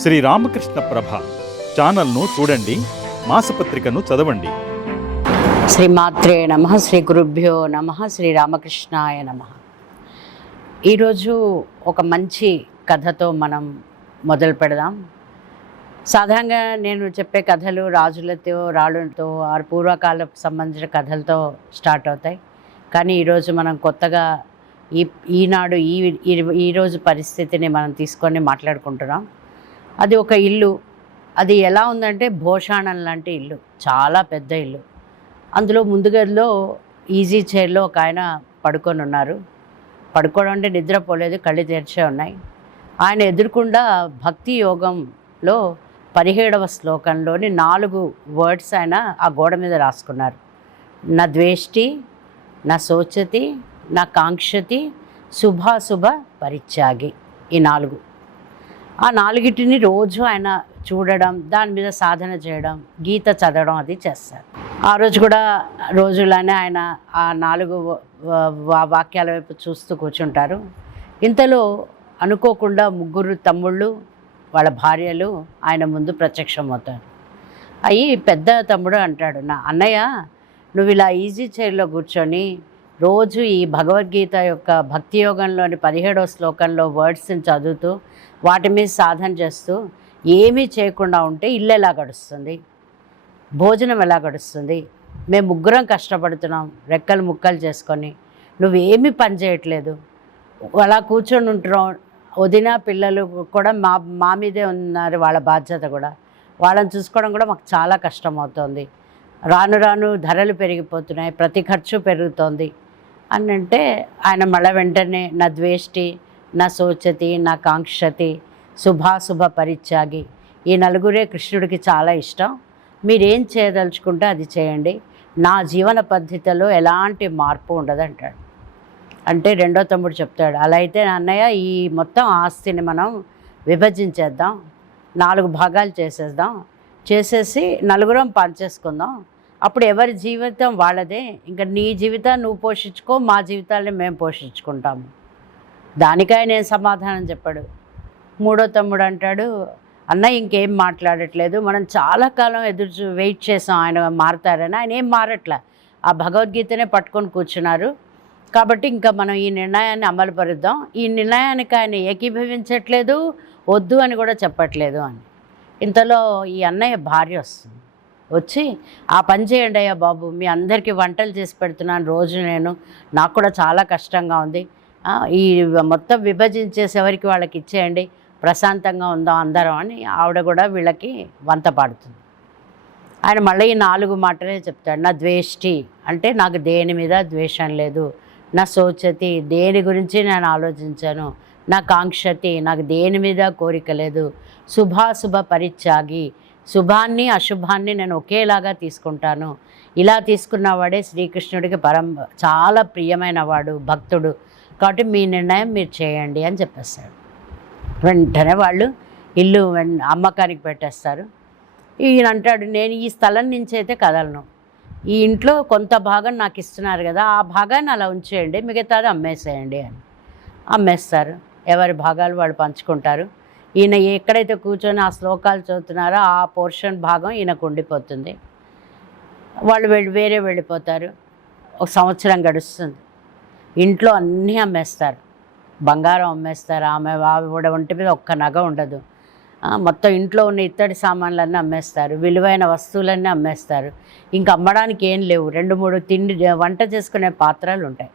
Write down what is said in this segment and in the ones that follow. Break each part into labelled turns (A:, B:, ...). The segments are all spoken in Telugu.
A: శ్రీ రామకృష్ణ ప్రభ ఛానల్ను చూడండి మాసపత్రికను చదవండి.
B: శ్రీమాత్రే నమ శ్రీ గురుభ్యో నమ శ్రీ రామకృష్ణాయ నమ. ఈరోజు ఒక మంచి కథతో మనం మొదలు పెడదాం. సాధారణంగా నేను చెప్పే కథలు రాజులతో రాళ్ళతో ఆ పూర్వకాలకు సంబంధించిన కథలతో స్టార్ట్ అవుతాయి. కానీ ఈరోజు మనం కొత్తగా ఈ ఈనాడు ఈ ఈ- ఈరోజు పరిస్థితిని మనం తీసుకొని మాట్లాడుకుంటున్నాం. అది ఒక ఇల్లు. అది ఎలా ఉందంటే భోషాణం లాంటి ఇల్లు. చాలా పెద్ద ఇల్లు. అందులో ముందుగదిలో ఈజీ చైర్లో ఒక ఆయన పడుకొని ఉన్నారు. పడుకోవడం అంటే నిద్రపోలేదు కళ్ళు తెరిచే ఉన్నాయి. ఆయన ఎదుర్కొండా భక్తి యోగంలో పదిహేడవ శ్లోకంలోని నాలుగు వర్డ్స్ ఆయన ఆ గోడ మీద రాసుకున్నారు. నా ద్వేష్టి నా సోచతి నా కాంక్షతి శుభాశుభ పరిత్యాగి. ఈ నాలుగు. ఆ నాలుగిటిని రోజు ఆయన చూడడం దాని మీద సాధన చేయడం గీత చదవడం అది చేస్తారు. ఆ రోజు కూడా రోజులానే ఆయన ఆ నాలుగు వా- వాక్యాల వైపు చూస్తూ కూర్చుంటారు. ఇంతలో అనుకోకుండా ముగ్గురు తమ్ముళ్ళు వాళ్ళ భార్యలు ఆయన ముందు ప్రత్యక్షమవుతారు. అయ్యి పెద్ద తమ్ముడు అంటాడు నా అన్నయ్య నువ్వు ఇలా ఈజీ చైర్లో కూర్చొని రోజు ఈ భగవద్గీత యొక్క భక్తి యోగంలోని పదిహేడో శ్లోకంలో వర్డ్స్ని చదువుతూ వాటి మీద సాధన చేస్తూ ఏమీ చేయకుండా ఉంటే ఇల్లు ఎలా గడుస్తుంది? భోజనం ఎలా గడుస్తుంది? మేము ముగ్గురం కష్టపడుతున్నాం రెక్కలు ముక్కలు చేసుకొని. నువ్వేమీ పని చేయట్లేదు. అలా కూర్చొని ఉంటున్నాం వదిన పిల్లలు కూడా మా మా మీదే ఉన్నారు వాళ్ళ బాధ్యత కూడా. వాళ్ళని చూసుకోవడం కూడా మాకు చాలా కష్టం అవుతుంది రాను రాను ధరలు పెరిగిపోతున్నాయి ప్రతి ఖర్చు పెరుగుతోంది. అని అంటే ఆయన మళ్ళీ వెంటనే నా ద్వేష్టి నా శోచతి నా కాంక్షతి శుభాశుభ పరిత్యాగి. ఈ నలుగురే కృష్ణుడికి చాలా ఇష్టం. మీరేం చేయదలుచుకుంటే అది చేయండి. నా జీవన పద్ధతిలో ఎలాంటి మార్పు ఉండదంటాడు అంటే రెండో తమ్ముడు చెప్తాడు అలా అయితే అన్నయ్య ఈ మొత్తం ఆస్తిని మనం విభజించేద్దాం. నాలుగు భాగాలు చేసేద్దాం. చేసేసి నలుగురం పంచేసుకుందాం అప్పుడు ఎవరి జీవితం వాళ్ళదే. ఇంకా నీ జీవితాన్ని నువ్వు పోషించుకో మా జీవితాలని మేము పోషించుకుంటాము. దానికై నేను సమాధానం చెప్పాడు. మూడో తమ్ముడు అంటాడు అన్న ఇంకేం మాట్లాడట్లేదు. మనం చాలా కాలం ఎదురు వెయిట్ చేసాం. ఆయన మారతారని. ఆయన ఏం మారట్లే? ఆ భగవద్గీతనే పట్టుకొని కూర్చున్నారు. కాబట్టి ఇంకా మనం ఈ నిర్ణయాన్ని అమలుపరుద్దాం. ఈ నిర్ణయానికి ఆయన ఏకీభవించట్లేదు వద్దు అని కూడా చెప్పట్లేదు అని. ఇంతలో ఈ అన్నయ్య భార్య వస్తుంది. వచ్చి ఆ పని చేయండి అయ్యా బాబు మీ అందరికీ వంటలు చేసి పెడుతున్నాను రోజు నేను. నాకు కూడా చాలా కష్టంగా ఉంది. ఈ మొత్తం విభజించేసి ఎవరికి వాళ్ళకి ఇచ్చేయండి. ప్రశాంతంగా ఉందాం అందరం అని ఆవిడ కూడా వీళ్ళకి వంత పాడుతుంది. ఆయన మళ్ళీ ఈ నాలుగు మాటలే చెప్తాడు. నా ద్వేష్టి అంటే నాకు దేని మీద ద్వేషం లేదు. నా సోచతి దేని గురించి నేను ఆలోచించాను. నా కాంక్షతి నాకు దేని మీద కోరిక లేదు. శుభాశుభ పరిత్యాగి శుభాన్ని అశుభాన్ని నేను ఒకేలాగా తీసుకుంటాను. ఇలా తీసుకున్నవాడే శ్రీకృష్ణుడికి పరం చాలా ప్రియమైన వాడు భక్తుడు. కాబట్టి మీ నిర్ణయం మీరు చేయండి అని చెప్పేస్తాడు వెంటనే వాళ్ళు ఇల్లు వెన్- అమ్మకానికి పెట్టేస్తారు. ఈయన అంటాడు నేను ఈ స్థలం నుంచి అయితే కదలను. ఈ ఇంట్లో కొంత భాగం నాకు ఇస్తున్నారు కదా ఆ భాగాన్ని అలా ఉంచేయండి మిగతాది అమ్మేసేయండి అని. అమ్మేస్తారు. ఎవరి భాగాలు వాళ్ళు పంచుకుంటారు. ఈయన ఎక్కడైతే కూర్చొని ఆ శ్లోకాలు చదువుతున్నారో ఆ పోర్షన్ భాగం ఈయనకు ఉండిపోతుంది. వాళ్ళు వెళ్ళి వేరే వెళ్ళిపోతారు. ఒక సంవత్సరం గడుస్తుంది. ఇంట్లో అన్నీ అమ్మేస్తారు. బంగారం అమ్మేస్తారు. ఆమె కూడా ఒంటి మీద ఒక్క నగ ఉండదు. మొత్తం ఇంట్లో ఉన్న ఇత్తడి సామాన్లన్నీ అమ్మేస్తారు. విలువైన వస్తువులన్నీ అమ్మేస్తారు. ఇంకా అమ్మడానికి ఏం లేవు. రెండు మూడు తిండి వంట చేసుకునే పాత్రలు ఉంటాయి.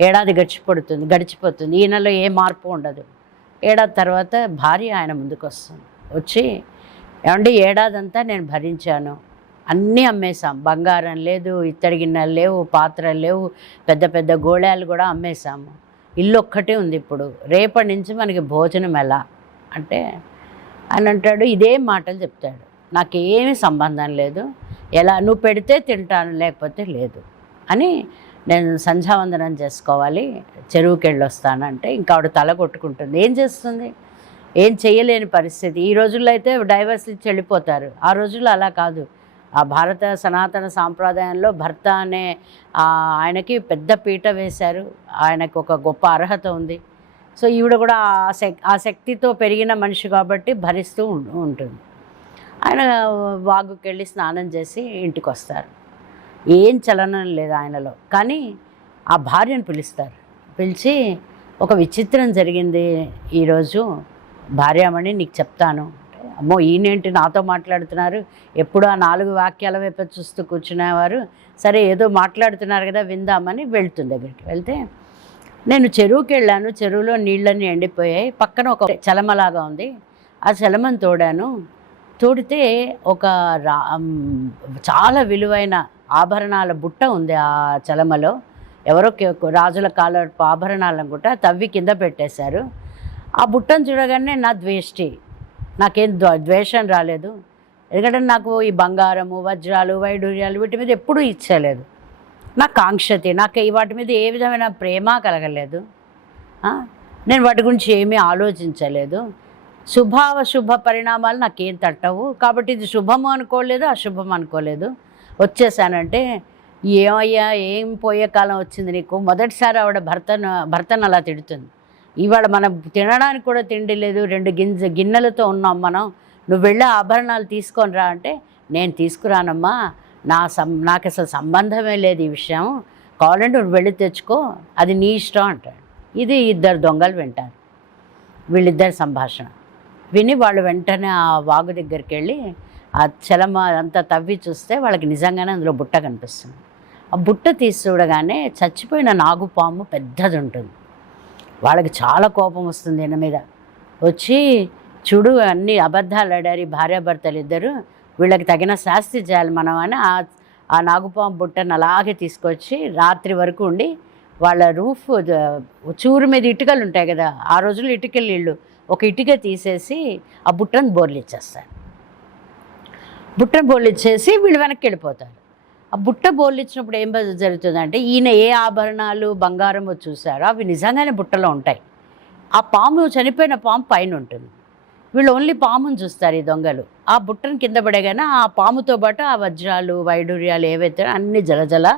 B: ఏడాది గడిచిపడుతుంది గడిచిపోతుంది. ఈయనలో ఏ మార్పు ఉండదు. ఏడాది తర్వాత భార్య ఆయన ముందుకు వస్తుంది. వచ్చి ఏమండి ఏడాదంతా నేను భరించాను. అన్నీ అమ్మేశాం. బంగారం లేదు ఇత్తడి గిన్నెలు లేవు పాత్రలు లేవు పెద్ద పెద్ద గోళాలు కూడా అమ్మేశాము. ఇల్లు ఒక్కటే ఉంది ఇప్పుడు. రేపటి నుంచి మనకి భోజనం ఎలా? అంటే అని అంటాడు ఇదే మాటలు చెప్తాడు. నాకేమీ సంబంధం లేదు. ఎలా? నువ్వు పెడితే తింటాను లేకపోతే లేదు అని నేను సంధ్యావందనం చేసుకోవాలి చెరువుకి వెళ్ళి వస్తానంటే ఇంకా ఆవిడ తల కొట్టుకుంటుంది. ఏం చేస్తుంది? ఏం చేయలేని పరిస్థితి. ఈ రోజుల్లో అయితే డైవర్స్ ఇచ్చి వెళ్ళిపోతారు. ఆ రోజుల్లో అలా కాదు. ఆ భారత సనాతన సాంప్రదాయంలో భర్త అనే ఆయనకి పెద్ద పీట వేశారు. ఆయనకు ఒక గొప్ప అర్హత ఉంది. సో ఈవిడ కూడా ఆ శక్ ఆ శక్తితో పెరిగిన మనిషి కాబట్టి భరిస్తూ ఉం- ఉంటుంది. ఆయన వాగుకెళ్ళి స్నానం చేసి ఇంటికి వస్తారు ఏం చలనం లేదు ఆయనలో. కానీ ఆ భార్యను పిలుస్తారు. పిలిచి ఒక విచిత్రం జరిగింది ఈరోజు. భార్యామణి నీకు చెప్తాను. అమ్మో ఈయనేంటి నాతో మాట్లాడుతున్నారు? ఎప్పుడు ఆ నాలుగు వాక్యాల వైపు చూస్తూ కూర్చునేవారు. సరే ఏదో మాట్లాడుతున్నారు కదా విందామని వెళ్తుంది దగ్గరికి. వెళ్తే నేను చెరువుకి వెళ్ళాను. చెరువులో నీళ్ళన్నీ ఎండిపోయాయి. పక్కన ఒక చలమలాగా ఉంది. ఆ చలమని తోడాను. తోడితే ఒక రా చాలా విలువైన ఆభరణాల బుట్ట ఉంది ఆ చలమలో. ఎవరో రాజుల కాల ఆభరణాలను గుట్ట తవ్వి కింద పెట్టేశారు. ఆ బుట్టను చూడగానే నా ద్వేష్టి. నాకేం ద్వేషం రాలేదు. ఎందుకంటే నాకు ఈ బంగారము వజ్రాలు వైడూర్యాలు వీటి మీద ఎప్పుడూ ఇచ్చలేదు నా కాంక్షతి నాకు ఈ వాటి మీద ఏ విధమైన ప్రేమ కలగలేదు. నేను వాటి గురించి ఏమీ ఆలోచించలేదు. శుభావ శుభ పరిణామాలు నాకేం తట్టవు. కాబట్టి ఇది శుభము అనుకోలేదు అశుభం అనుకోలేదు. వచ్చేసానంటే ఏమయ్యా ఏం పోయే కాలం వచ్చింది నీకు? మొదటిసారి ఆవిడ భర్తను భర్తను అలా తిడుతుంది. ఇవాళ మనం తినడానికి కూడా తిండి లేదు రెండు గింజ గిన్నెలతో ఉన్నాం మనం. నువ్వు వెళ్ళి ఆభరణాలు తీసుకొని రా అంటే నేను తీసుకురానమ్మా నా సం నాకు అసలు సంబంధమే లేదు ఈ విషయం. కావాలంటే నువ్వు వెళ్ళి తెచ్చుకో అది నీ ఇష్టం అంటాడు. ఇది ఇద్దరు దొంగలు వింటారు. వీళ్ళిద్దరి సంభాషణ. విని వాళ్ళు వెంటనే ఆ వాగు దగ్గరికి వెళ్ళి ఆ చలమ అంతా తవ్వి చూస్తే వాళ్ళకి నిజంగానే అందులో బుట్ట కనిపిస్తుంది. ఆ బుట్ట తీసి చూడగానే చచ్చిపోయిన నాగుపాము పెద్దది ఉంటుంది. వాళ్ళకి చాలా కోపం వస్తుంది ఈయన మీద. వచ్చి చూడు అన్ని అబద్ధాలు ఆడారు భార్యాభర్తలు ఇద్దరు. వీళ్ళకి తగిన శాస్తి చేయాలి మనం అని ఆ ఆ నాగుపాము బుట్టను అలాగే తీసుకొచ్చి రాత్రి వరకు ఉండి వాళ్ళ రూఫ్ చూరు మీద ఇటుకలు ఉంటాయి కదా ఆ రోజుల్లో ఇటుకలు ఇళ్ళు ఒక ఇటుక తీసేసి ఆ బుట్టను బోర్లు ఇచ్చేస్తారు. బుట్టను బోలిచ్చేసి వీళ్ళు వెనక్కి వెళ్ళిపోతారు. ఆ బుట్ట బోలిచ్చినప్పుడు ఏం జరుగుతుందంటే ఈయన ఏ ఆభరణాలు బంగారమో చూసారో అవి నిజంగానే బుట్టలో ఉంటాయి. ఆ పాము చనిపోయిన పాము పైన ఉంటుంది. వీళ్ళు ఓన్లీ పాముని చూస్తారు ఈ దొంగలు. ఆ బుట్టను కింద పడేగానే ఆ పాముతో పాటు ఆ వజ్రాలు వైడూర్యాలు ఏవైతే అన్ని జలజల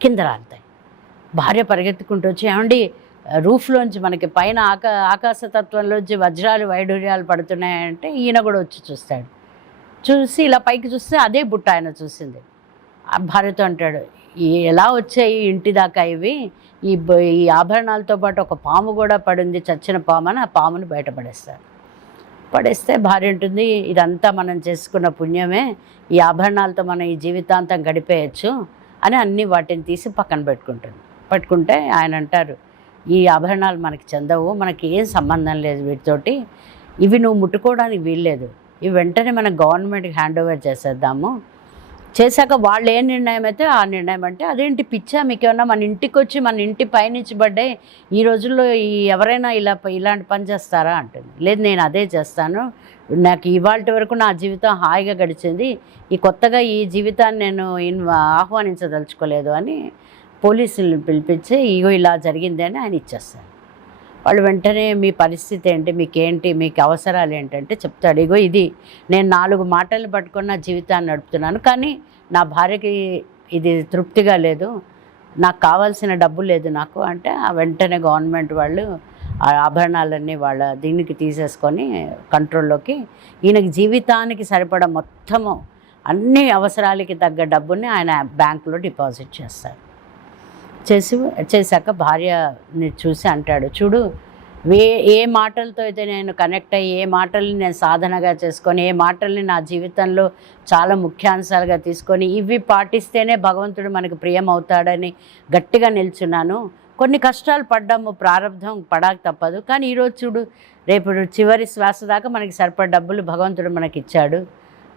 B: కింద రాలుతాయి. భార్య పరిగెత్తుకుంటూ వచ్చి ఏమండి రూఫ్లోంచి మనకి పైన ఆకా ఆకాశతత్వంలోంచి వజ్రాలు వైడూర్యాలు పడుతున్నాయంటే ఈయన కూడా వచ్చి చూస్తాడు. చూసి ఇలా పైకి చూస్తే అదే బుట్ట ఆయన చూసింది. భార్యతో అంటాడు ఎలా వచ్చాయి ఇంటి దాకా ఇవి? ఈ ఈ ఆభరణాలతో పాటు ఒక పాము కూడా పడింది చచ్చిన పాము అని ఆ పాముని బయటపడేస్తారు పడేస్తే భార్య ఉంటుంది ఇదంతా మనం చేసుకున్న పుణ్యమే ఈ ఆభరణాలతో మనం ఈ జీవితాంతం గడిపేయచ్చు అని అన్ని వాటిని తీసి పక్కన పెట్టుకుంటుంది. పట్టుకుంటే ఆయన అంటారు ఈ ఆభరణాలు మనకి చెందవు మనకి ఏం సంబంధం లేదు వీటితోటి. ఇవి నువ్వు ముట్టుకోవడానికి వీల్లేదు. ఇవి వెంటనే మనం గవర్నమెంట్కి హ్యాండ్ ఓవర్ చేసేద్దాము. చేశాక వాళ్ళు ఏ నిర్ణయం అయితే ఆ నిర్ణయం అంటే అదేంటి పిచ్చా మీకేమన్నా మన ఇంటికి వచ్చి మన ఇంటి పైనుంచి పడ్డే ఈ రోజుల్లో ఈ ఎవరైనా ఇలా ఇలాంటి పని చేస్తారా? అంటుంది. లేదు నేను అదే చేస్తాను. నాకు ఇవాళ వరకు నా జీవితం హాయిగా గడిచింది. ఈ కొత్తగా ఈ జీవితాన్ని నేను ఇన్ ఆహ్వానించదలుచుకోలేదు అని పోలీసులను పిలిపించి ఇగో ఇలా జరిగింది అని ఆయన ఇచ్చేస్తాను వాళ్ళు వెంటనే మీ పరిస్థితి ఏంటి? మీకేంటి? మీకు అవసరాలు ఏంటంటే చెప్తాడు. ఇగో ఇది నేను నాలుగు మాటలు పట్టుకొని నా జీవితాన్ని నడుపుతున్నాను. కానీ నా భార్యకి ఇది తృప్తిగా లేదు. నాకు కావాల్సిన డబ్బు లేదు నాకు అంటే ఆ వెంటనే గవర్నమెంట్ వాళ్ళు ఆ ఆభరణాలన్నీ వాళ్ళ దీనికి తీసేసుకొని కంట్రోల్లోకి ఈయనకి జీవితానికి సరిపడ మొత్తము అన్ని అవసరాలకి తగ్గ డబ్బుని ఆయన బ్యాంకులో డిపాజిట్ చేస్తారు చేసి చేశాక భార్యని చూసి అంటాడు చూడు ఏ ఏ మాటలతో అయితే నేను కనెక్ట్ అయ్యి ఏ మాటల్ని నేను సాధనగా చేసుకొని ఏ మాటల్ని నా జీవితంలో చాలా ముఖ్యాంశాలుగా తీసుకొని ఇవి పాటిస్తేనే భగవంతుడు మనకు ప్రియం అవుతాడని గట్టిగా నిల్చున్నాను. కొన్ని కష్టాలు పడ్డాము ప్రారంభం పడాక తప్పదు. కానీ ఈరోజు చూడు రేపు చివరి శ్వాస దాకా మనకి సరిపడ డబ్బులు భగవంతుడు మనకి ఇచ్చాడు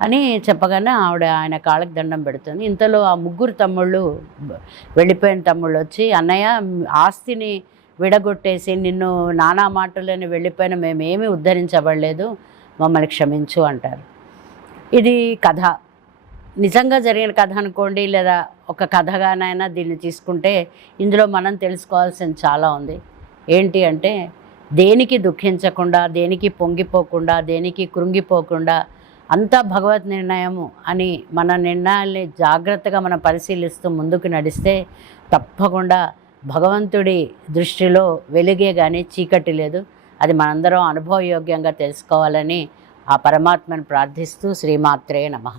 B: అని చెప్పగానే ఆవిడ ఆయన కాళ్ళకి దండం పెడుతుంది. ఇంతలో ఆ ముగ్గురు తమ్ముళ్ళు వెళ్ళిపోయిన తమ్ముళ్ళు వచ్చి అన్నయ్య ఆస్తిని విడగొట్టేసి నిన్ను నానా మాటలని వెళ్ళిపోయిన మేమేమీ ఉద్ధరించబడలేదు మమ్మల్ని క్షమించు అంటారు. ఇది కథ. నిజంగా జరిగిన కథ అనుకోండి లేదా ఒక కథగానైనా దీన్ని తీసుకుంటే ఇందులో మనం తెలుసుకోవాల్సింది చాలా ఉంది. ఏంటి అంటే దేనికి దుఃఖించకుండా దేనికి పొంగిపోకుండా దేనికి కృంగిపోకుండా అంతా భగవత్ నిర్ణయము అని మన నిర్ణయాల్ని జాగ్రత్తగా మనం పరిశీలిస్తూ ముందుకు నడిస్తే తప్పకుండా భగవంతుడి దృష్టిలో వెలుగే కానీ చీకటి లేదు. అది మనందరం అనుభవయోగ్యంగా తెలుసుకోవాలని ఆ పరమాత్మను ప్రార్థిస్తూ శ్రీమాత్రే నమః.